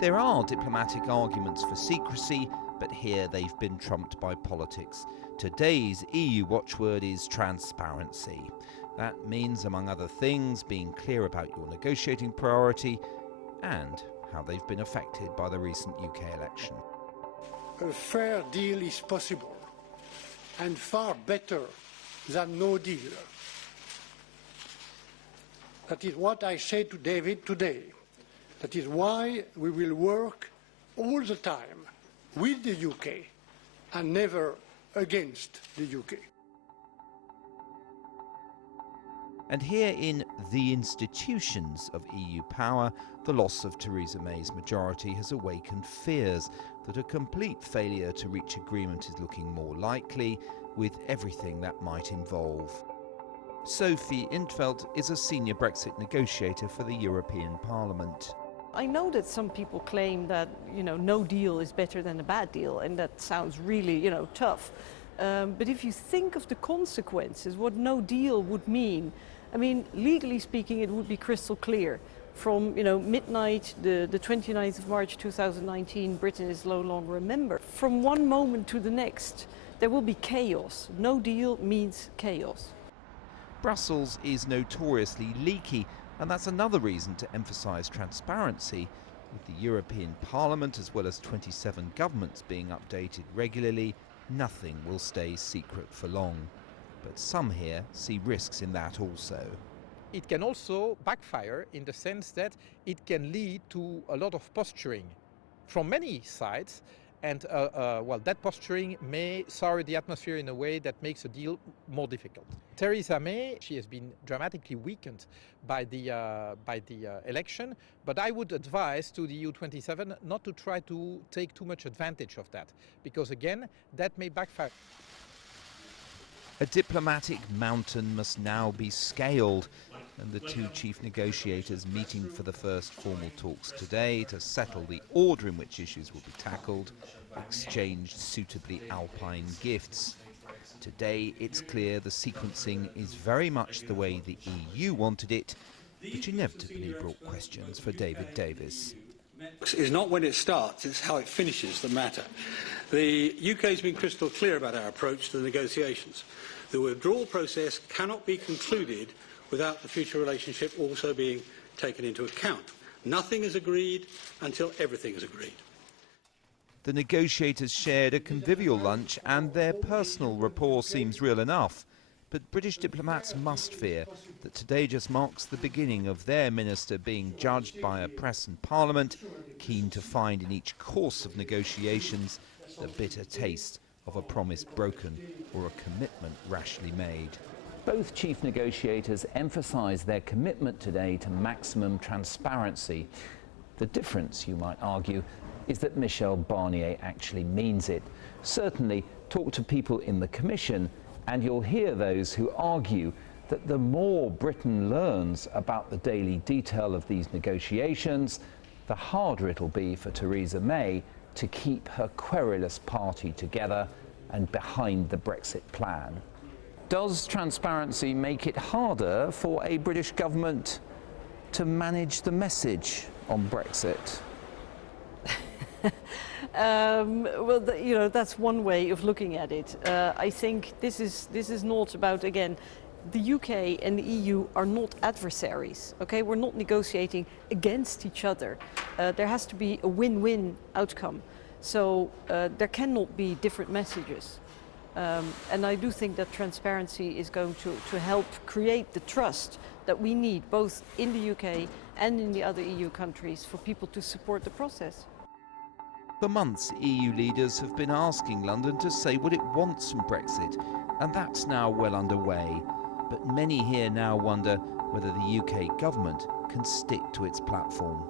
There are diplomatic arguments for secrecy, but here they've been trumped by politics. Today's EU watchword is transparency. That means, among other things, being clear about your negotiating priority and how they've been affected by the recent UK election. A fair deal is possible and far better than no deal. That is what I say to David today. That is why we will work all the time with the UK and never against the UK. And here in the institutions of EU power, the loss of Theresa May's majority has awakened fears that a complete failure to reach agreement is looking more likely, with everything that might involve. Sophie in Veld is a senior Brexit negotiator for the European Parliament. I know that some people claim that, no deal is better than a bad deal, and that sounds really, tough. But if you think of the consequences, what no deal would mean, legally speaking, it would be crystal clear. From, midnight, the 29th of March 2019, Britain is no longer a member. From one moment to the next, there will be chaos. No deal means chaos. Brussels is notoriously leaky, and that's another reason to emphasise transparency, with the European Parliament as well as 27 governments being updated regularly. Nothing will stay secret for long. But some here see risks in that also. It can also backfire in the sense that it can lead to a lot of posturing from many sides, and that posturing may sour the atmosphere in a way that makes a deal more difficult. Theresa May, she has been dramatically weakened by the election, but I would advise to the EU27 not to try to take too much advantage of that, because again, that may backfire. A diplomatic mountain must now be scaled, and the two chief negotiators meeting for the first formal talks today to settle the order in which issues will be tackled, exchanged suitably alpine gifts. Today it's clear the sequencing is very much the way the EU wanted it, which inevitably brought questions for David Davis. It's not when it starts, it's how it finishes that matter. The UK has been crystal clear about our approach to the negotiations. The withdrawal process cannot be concluded without the future relationship also being taken into account. Nothing is agreed until everything is agreed. The negotiators shared a convivial lunch and their personal rapport seems real enough. But British diplomats must fear that today just marks the beginning of their minister being judged by a press and parliament, keen to find in each course of negotiations the bitter taste of a promise broken or a commitment rashly made. Both chief negotiators emphasise their commitment today to maximum transparency. The difference, you might argue, is that Michel Barnier actually means it. Certainly, talk to people in the Commission and you'll hear those who argue that the more Britain learns about the daily detail of these negotiations, the harder it'll be for Theresa May to keep her querulous party together and behind the Brexit plan. Does transparency make it harder for a British government to manage the message on Brexit? That's one way of looking at it. I think this is not about, again, the UK and the EU are not adversaries. Okay, we're not negotiating against each other. There has to be a win-win outcome. So there cannot be different messages. And I do think that transparency is going to help create the trust that we need, both in the UK and in the other EU countries, for people to support the process. For months, EU leaders have been asking London to say what it wants from Brexit, and that's now well underway. But many here now wonder whether the UK government can stick to its platform.